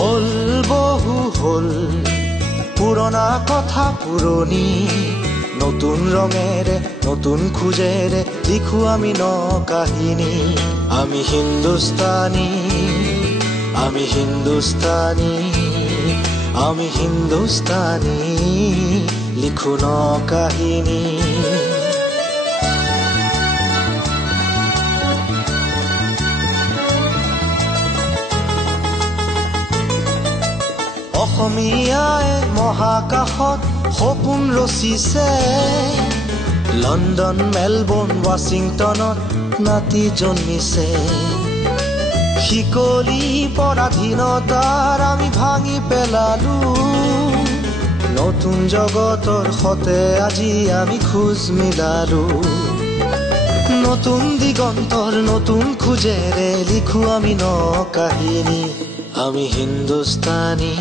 হল বহু হল পুরনা কথা পুরনি নতুন রঙেরে নতুন খুঁজেরে লিখু আমি ন কাহিনী আমি হিন্দুস্তানি আমি হিন্দুস্তানি আমি হিন্দুস্তানি লিখু ন কাহিনী অসমীয়াই মহাকাশত সপোন ৰচিছে লণ্ডন মেলবৰ্ণ ৱাশ্বিংটনত নাতি জন্মিছে শিকলি পৰাধীনতাৰ আমি ভাঙি পেলালো নতুন জগতৰ সতে আজি আমি খোজ মিলালো নতুন দিগন্তৰ নতুন খোজেৰে লিখো আমি ন কাহিনী আমি হিন্দুস্তানি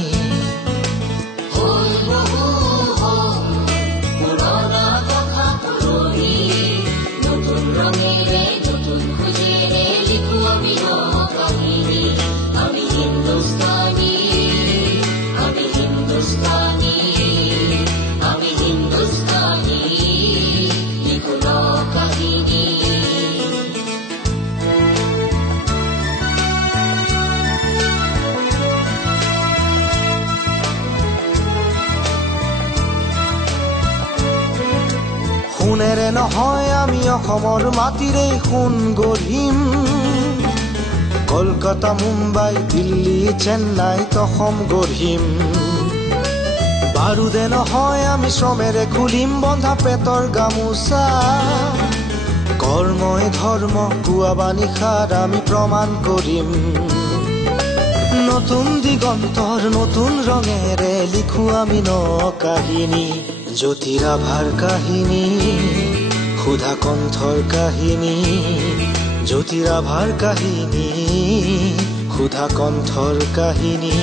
সোণেৰে নহয় আমি অসমৰ মাটিৰে সোণ গঢ়িম কলকাতা মুম্বাই দিল্লী চেন্নাইত অসম গঢ়িম বাৰুদে নহয় আমি শ্ৰমেৰে খুলিম বন্ধা পেটৰ গামোচা কৰ্মই ধৰ্ম পুৱা বা নিশাৰ আমি প্ৰমাণ কৰিম নতুন দিগন্তৰ নতুন ৰঙেৰে লিখো আমি ন কাহিনী জ্যোতিৰাভাৰ কাহিনী সুধা কণ্ঠৰ কাহিনী জ্যোতিৰাভাৰ কাহিনী সুধা কণ্ঠৰ কাহিনী